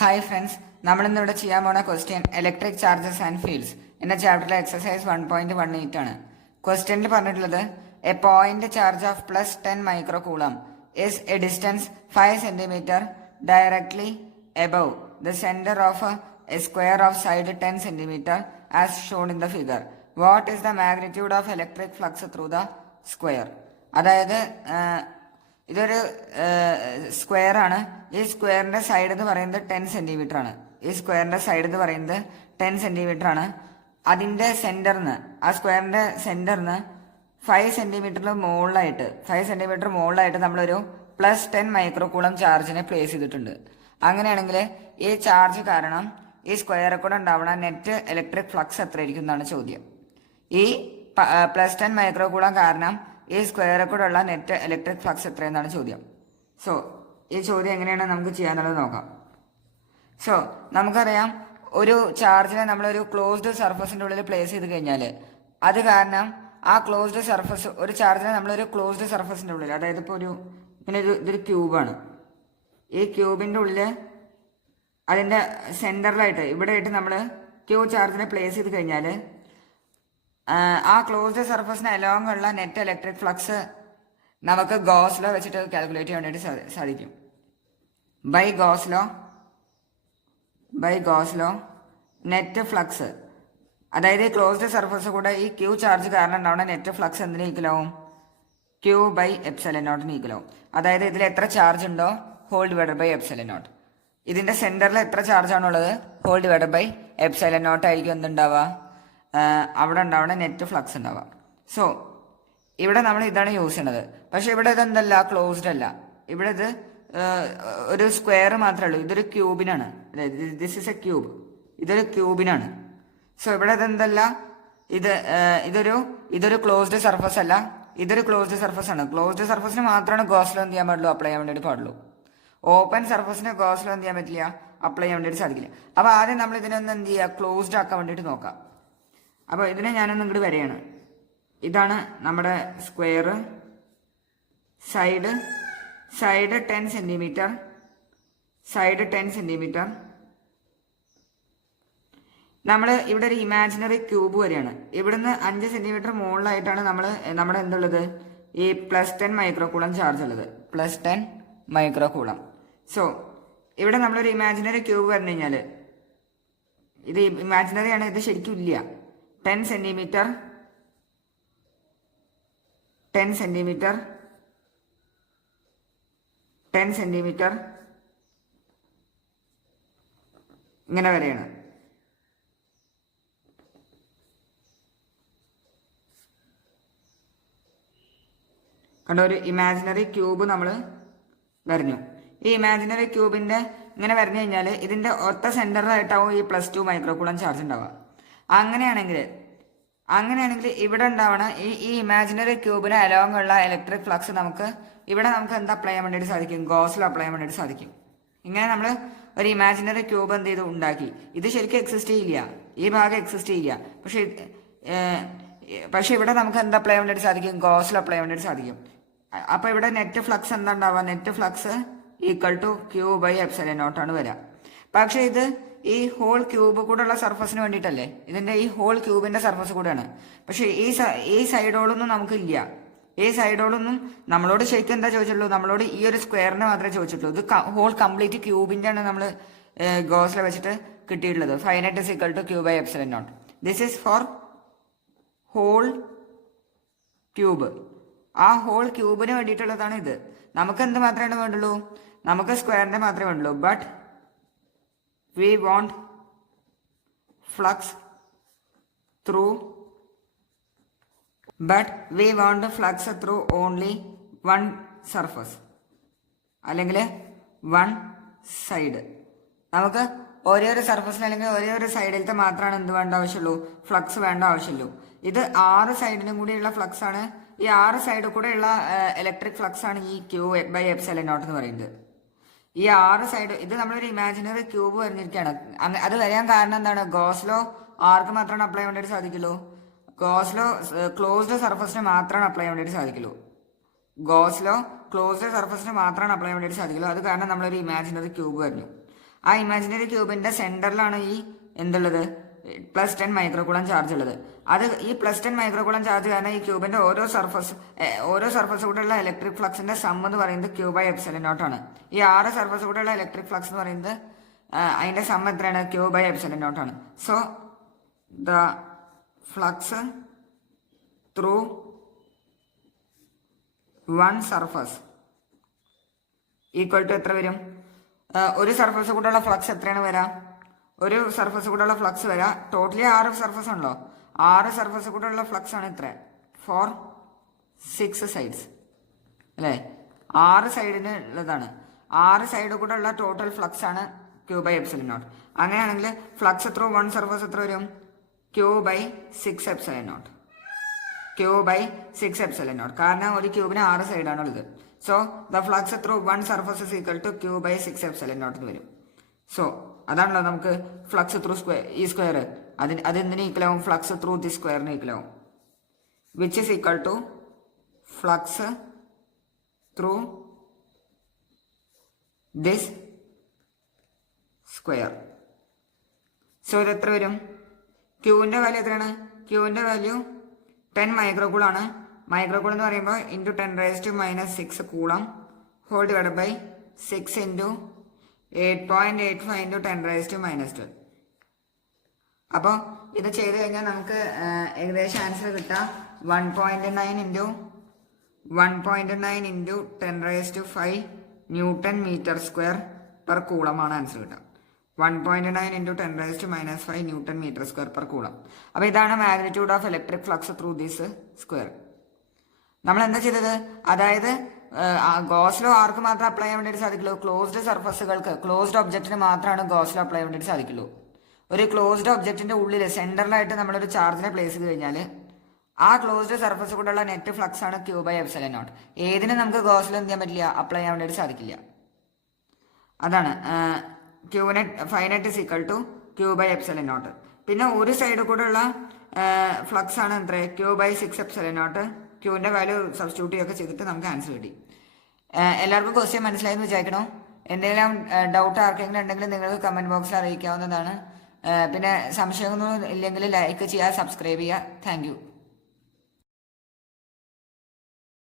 Hi friends, നമ്മളിന്നിവിടെ ചെയ്യാൻ പോണ question electric charges and fields എന്ന ചാപ്റ്ററിലെ എക്സസൈസ് 1.18 ആണ്. ക്വസ്റ്റ്യനിൽ പറഞ്ഞിട്ടുള്ളത് A point charge of +10 micro coulomb is A distance 5 centimetre directly above the centre of A square of side 10 centimetre as shown in the figure. What is the magnitude of electric flux through the square? അതായത് ഇതൊരു square ആണ്. ഈ സ്ക്വയറിന്റെ side എന്ന് പറയുന്നത് 10 centimetre ആണ്. ഈ സ്ക്വയറിന്റെ സൈഡ് എന്ന് പറയുന്നത് 10 സെന്റിമീറ്റർ ആണ്. അതിന്റെ സെന്ററിന്, ആ സ്ക്വയറിന്റെ സെന്ററിന് 5 സെന്റിമീറ്റർ മുകളിലായിട്ട് നമ്മളൊരു +10 മൈക്രോ കൂളം ചാർജിനെ പ്ലേസ് ചെയ്തിട്ടുണ്ട്. അങ്ങനെയാണെങ്കിൽ ഈ ചാർജ് കാരണം ഈ സ്ക്വയറിൽ കൂടെ ഉണ്ടാവുന്ന നെറ്റ് ഇലക്ട്രിക് ഫ്ലക്സ് എത്രയായിരിക്കും എന്നാണ് ചോദ്യം. ഈ +10 മൈക്രോ കൂളം കാരണം ഈ സ്ക്വയറിൽ കൂടെ ഉള്ള നെറ്റ് ഇലക്ട്രിക് ഫ്ലക്സ് എത്രയെന്നാണ് ചോദ്യം. സോ ഈ ചോദ്യം എങ്ങനെയാണ് നമുക്ക് ചെയ്യാന്നുള്ളത് നോക്കാം. സോ നമുക്കറിയാം, ഒരു ചാർജിനെ നമ്മളൊരു ക്ലോസ്ഡ് സർഫസിന്റെ ഉള്ളിൽ പ്ലേസ് ചെയ്ത് കഴിഞ്ഞാൽ അത് കാരണം ആ ക്ലോസ്ഡ് സർഫസ്, ഒരു ചാർജിനെ നമ്മളൊരു ക്ലോസ്ഡ് സർഫസിന്റെ ഉള്ളിൽ, അതായത് ഇപ്പോൾ ഇതൊരു ക്യൂബാണ്. ഈ ക്യൂബിന്റെ ഉള്ളിൽ അതിന്റെ സെന്ററിലായിട്ട് ഇവിടെ ആയിട്ട് നമ്മൾ ക്യൂ ചാർജിനെ പ്ലേസ് ചെയ്ത് കഴിഞ്ഞാൽ ആ ക്ലോസ്ഡ് സർഫസിന് അലോങ് ഉള്ള നെറ്റ് ഇലക്ട്രിക് ഫ്ലക്സ് നമുക്ക് ഗോസ് ലോ വെച്ചിട്ട് കാൽക്കുലേറ്റ് ചെയ്യാൻ വേണ്ടിയിട്ട് സാധിക്കും. By Gauss law net flux, അതായത് ഈ ക്ലോസ്ഡ് സർഫസ് കൂടെ ഈ ക്യൂ ചാർജ് കാരണം ഉണ്ടാവുന്ന നെറ്റ് ഫ്ലക്സ് എന്തിന് ഈക്വലാവും? Q/ε0 ഈക്വലാവും. അതായത് ഇതിൽ എത്ര ചാർജ് ഉണ്ടോ (/ε0). ഇതിന്റെ സെന്ററിൽ എത്ര ചാർജ് ആണുള്ളത് (/ε0) ആയിരിക്കും എന്തുണ്ടാവുക, അവിടെ ഉണ്ടാവുന്ന നെറ്റ് ഫ്ലക്സ് ഉണ്ടാവുക. സോ ഇവിടെ നമ്മൾ ഇതാണ് യൂസ് ചെയ്യണത്. പക്ഷെ ഇവിടെ ഇതെന്തല്ല, ക്ലോസ്ഡ് അല്ല. ഇവിടെ ഇത് ഒരു സ്ക്വയർ മാത്രമേ ഉള്ളൂ. ഇതൊരു ക്യൂബിനാണ്. This is a cube. ഇതൊരു ക്യൂബിനാണ്. സോ ഇവിടെ ഇതെന്തല്ല, ഇതൊരു ക്ലോസ്ഡ് സർഫസ് അല്ല, ഇതൊരു ക്ലോസ്ഡ് സർഫസ് ആണ്. ക്ലോസ്ഡ് സർഫസിന് മാത്രമാണ് ഗോസ് ലോ എന്ത് ചെയ്യാൻ പാടുള്ളൂ, അപ്ലൈ ചെയ്യാൻ വേണ്ടിയിട്ട് പാടുള്ളൂ. ഓപ്പൺ സർഫസിന് ഗോസ് ലോ എന്ത് ചെയ്യാൻ പറ്റില്ല, അപ്ലൈ ചെയ്യാൻ വേണ്ടിയിട്ട് സാധിക്കില്ല. അപ്പൊ ആദ്യം നമ്മൾ ഇതിനൊന്ന് എന്ത് ചെയ്യുക, ക്ലോസ്ഡ് ആക്കാൻ വേണ്ടിയിട്ട് നോക്കാം. അപ്പോൾ ഇതിനെ ഞാനൊന്ന് ഇങ്ങോട്ട് വരെയാണ്. ഇതാണ് നമ്മുടെ square. Side 10 centimetre, side 10 centimetre. നമ്മൾ ഇവിടെ ഒരു ഇമാജിനറി ക്യൂബ് വരെയാണ്. ഇവിടുന്ന് 5 സെന്റിമീറ്റർ മുകളിലായിട്ടാണ് നമ്മുടെ എന്തുള്ളത്, ഈ +10 മൈക്രോ കൂളം ചാർജ് ഉള്ളത്. +10 മൈക്രോ കൂളം. സോ ഇവിടെ നമ്മളൊരു ഇമാജിനറി ക്യൂബ് പറഞ്ഞു കഴിഞ്ഞാൽ, ഇത് ഇമാജിനറി ആണ്, ഇത് ശരിക്കും ഇല്ല. 10 സെന്റിമീറ്റർ ഇങ്ങനെ വരെയാണ്. കണ്ടോ, ഒരു ഇമാജിനറി ക്യൂബ് നമ്മൾ വരഞ്ഞു. ഈ ഇമാജിനറി ക്യൂബിന്റെ ഇങ്ങനെ വരഞ്ഞു കഴിഞ്ഞാൽ ഇതിന്റെ ഒത്ത സെന്ററിലായിട്ടാവും ഈ +2 മൈക്രോ കൂളം ചാർജ് ഉണ്ടാവുക. അങ്ങനെയാണെങ്കിൽ ഇവിടെ ഉണ്ടാവണ ഈ ഇമാജിനറി ക്യൂബിന് അലോങ് ഉള്ള ഇലക്ട്രിക് ഫ്ലക്സ് നമുക്ക് എന്താ അപ്ലൈ ചെയ്യാൻ വേണ്ടിയിട്ട് സാധിക്കും, ഗോസിൽ അപ്ലൈ ചെയ്യാൻ വേണ്ടിയിട്ട് സാധിക്കും. ഇങ്ങനെ നമ്മൾ ഒരു ഇമാജിനറി ക്യൂബ് എന്ത് ചെയ്തു ഉണ്ടാക്കി. ഇത് ശരിക്കും എക്സിസ്റ്റ് ചെയ്യില്ല, ഈ ഭാഗം എക്സിസ്റ്റ് ചെയ്യില്ല. പക്ഷെ ഇവിടെ നമുക്ക് എന്താ അപ്ലൈ ചെയ്യാൻ വേണ്ടിയിട്ട് സാധിക്കും, ഗോസിൽ അപ്ലൈ ചെയ്യാൻ വേണ്ടിയിട്ട് സാധിക്കും. അപ്പൊ ഇവിടെ നെറ്റ് ഫ്ലക്സ് എന്താ ഉണ്ടാവുക, നെറ്റ് ഫ്ലക്സ് Q/ε0 ആണ് വരിക. പക്ഷെ ഇത് ഈ ഹോൾ ക്യൂബ് കൂടെ ഉള്ള സർഫസിന് വേണ്ടിയിട്ടല്ലേ, ഇതിന്റെ ഈ ഹോൾ ക്യൂബിന്റെ സർഫസ് കൂടെയാണ്. പക്ഷെ ഈ സൈഡോളൊന്നും നമുക്കില്ല. ഈ സൈഡോളൊന്നും നമ്മളോട് ശരിക്കും എന്താ ചോദിച്ചുള്ളൂ, നമ്മളോട് ഈ ഒരു സ്ക്വയറിനെ മാത്രമേ ചോദിച്ചിട്ടുള്ളൂ. ഇത് ഹോൾ കംപ്ലീറ്റ് ക്യൂബിന്റെ ആണ് നമ്മൾ ഗോസിൽ വെച്ചിട്ട് കിട്ടിയിട്ടുള്ളത്. Finite is equal to Q/ε0. This is for whole cube. ആ ഹോൾ ക്യൂബിന് വേണ്ടിയിട്ടുള്ളതാണ് ഇത്. നമുക്ക് എന്ത് മാത്രമേ വേണ്ടുള്ളൂ, നമുക്ക് സ്ക്വയറിന്റെ മാത്രമേ വേണ്ടുള്ളൂ. But we want flux through only one surface, അല്ലെങ്കിൽ one side. നമുക്ക് ഒരേ ഒരു സർഫസിൽ അല്ലെങ്കിൽ ഒരേ ഒരു സൈഡിലത്തെ മാത്രമാണ് എന്ത് വേണ്ട ആവശ്യമുള്ളൂ, ഫ്ലക്സ് വേണ്ട ആവശ്യമുള്ളൂ. ഇത് 6 സൈഡിനും കൂടിയുള്ള ഫ്ലക്സ് ആണ്. ഈ 6 സൈഡിൽ കൂടെയുള്ള ഇലക്ട്രിക് ഫ്ലക്സ് ആണ് ഈ Q/ε0 എന്ന് പറയുന്നത്. ഈ 6 സൈഡ്, ഇത് നമ്മളൊരു ഇമാജിനറി ക്യൂബ് വരഞ്ഞിരിക്കുകയാണ്. അത് വരാൻ കാരണം എന്താണ്, ഗോസ് ലോ ആർക്ക് മാത്രമാണ് അപ്ലൈ ചെയ്യാൻ വേണ്ടിയിട്ട് സാധിക്കുള്ളൂ, ഗോസ് ലോ ക്ലോസ്ഡ് സർഫസിന് മാത്രമാണ് അപ്ലൈ ചെയ്യാൻ വേണ്ടിയിട്ട് സാധിക്കുള്ളൂ. ഗോസ് ലോ ക്ലോസ്ഡ് സർഫസിന് മാത്രമാണ് അപ്ലൈ ചെയ്യാൻ വേണ്ടിയിട്ട് സാധിക്കുള്ളൂ. അത് കാരണം നമ്മളൊരു ഇമാജിനറി ക്യൂബ് വരഞ്ഞു. ആ ഇമാജിനറി ക്യൂബിന്റെ സെന്ററിലാണ് ഈ എന്തുള്ളത് +10 മൈക്രോകൂളം ചാർജ് ഉള്ളത്. അത് ഈ +10 മൈക്രോകൂളം ചാർജ് കാരണം ഈ ക്യൂബിന്റെ ഓരോ സർഫസ് കൂടെയുള്ള ഇലക്ട്രിക് ഫ്ലക്സിന്റെ സം എന്ന് പറയുന്നത് Q/ε0 ആണ്. ഈ 6 സർഫസ് കൂടെയുള്ള ഇലക്ട്രിക് ഫ്ലക്സ് എന്ന് പറയുന്നത് അതിന്റെ സം എത്രയാണ്? Q/ε0 ആണ്. So the flux through one surface equal to എത്ര വരും? ഒരു സർഫസ് കൂടെയുള്ള ഫ്ലക്സ് എത്രയാണ് വരാം? ഒരു സർഫസ് കൂടെയുള്ള ഫ്ലക്സ് വരാം. ടോട്ടലി 6 സർഫസ് ഉണ്ടല്ലോ, 6 സർഫസ് കൂടെയുള്ള ഫ്ലക്സ് ആണ് ഇത്ര ഫോർ 6 സൈഡ്സ് അല്ലേ? 6 സൈഡിന് ഉള്ളതാണ്. 6 സൈഡ് കൂടെ ഉള്ള ടോട്ടൽ ഫ്ലക്സ് ആണ് Q/ε0. അങ്ങനെയാണെങ്കിൽ ഫ്ലക്സ് ത്രൂ വൺ സർഫസ് എത്ര വരും? Q/6ε0. Q/6ε0 കാരണം ഒരു ക്യൂബിന് 6 സൈഡാണ് ഉള്ളത്. So the flux through one surface is equal to Q/6ε0 എന്ന് വരും. സോ അതാണല്ലോ നമുക്ക് ഫ്ലക്സ് ത്രൂ ഈ സ്ക്വയർ അതെന്തിന് ഈക്വലാവും? ഫ്ലക്സ് ത്രൂ ദി സ്ക്വയറിന് ഈക്വലാവും. Which is equal to flux through this square. So ഇത് എത്ര വരും? ക്യൂവിന്റെ വാല്യൂ എത്രയാണ്? ക്യൂവിന്റെ വാല്യൂ 10 മൈക്രോകൂൾ ആണ്. മൈക്രോകൂൾ എന്ന് പറയുമ്പോൾ into 10⁻⁻6 coulomb whole divide by 6 into 8.85 into 10⁻⁻12. അപ്പോൾ ഇത് ചെയ്ത് കഴിഞ്ഞാൽ നമുക്ക് ഏകദേശം ആൻസർ കിട്ടാം 1.9 into 10⁻5 newton metre square per കൂളമാണ് ആൻസർ കിട്ടുക. 1.9 into 10⁻⁻5 newton metre square per coulomb. അപ്പോൾ ഇതാണ് magnitude of electric flux through this square. നമ്മൾ എന്താ ചെയ്തത്? അതായത് ഗോസ് ലോ ആർക്ക് മാത്രം അപ്ലൈ ചെയ്യാൻ വേണ്ടിയിട്ട് സാധിക്കുള്ളൂ? ക്ലോസ്ഡ് സർഫസുകൾക്ക്, ക്ലോസ്ഡ് ഒബ്ജക്റ്റിന് മാത്രമാണ് ഗോസ് ലോ അപ്ലൈ ചെയ്യാൻ വേണ്ടിയിട്ട് സാധിക്കുള്ളൂ. ഒരു ക്ലോസ്ഡ് ഒബ്ജക്റ്റിന്റെ ഉള്ളിൽ സെന്ററിലായിട്ട് നമ്മളൊരു ചാർജിനെ പ്ലേസ് ചെയ്ത് കഴിഞ്ഞാൽ ആ ക്ലോസ്ഡ് സർഫസ് കൂടെയുള്ള നെറ്റ് ഫ്ലക്സ് ആണ് Q/ε0. ഏതിനും നമുക്ക് ഗോസ് ലോ എന്ത് ചെയ്യാൻ പറ്റില്ല? അപ്ലൈ ചെയ്യാൻ വേണ്ടിയിട്ട് സാധിക്കില്ല. അതാണ് finite is equal to Q/ε0. പിന്നെ ഒരു സൈഡ് കൂടെ ഉള്ള ഫ്ലക്സ് ആണ് എത്ര? Q/6ε0. ക്യൂവിന്റെ വാല്യൂ സബ്സ്റ്റിറ്റ്യൂട്ട് ചെയ്യുകയൊക്കെ ചെയ്തിട്ട് നമുക്ക് ആൻസർ കിട്ടി. എല്ലാവർക്കും ക്വസ്റ്റ്യൻ മനസ്സിലായെന്ന് വിചാരിക്കണോ? എന്തെങ്കിലും ഡൗട്ട് ആർക്കെങ്കിലും ഉണ്ടെങ്കിൽ നിങ്ങൾക്ക് കമന്റ് ബോക്സിൽ അറിയിക്കാവുന്നതാണ്. പിന്നെ സംശയമൊന്നും ഇല്ലെങ്കിൽ ലൈക്ക് ചെയ്യുക, സബ്സ്ക്രൈബ് ചെയ്യുക. Thank you.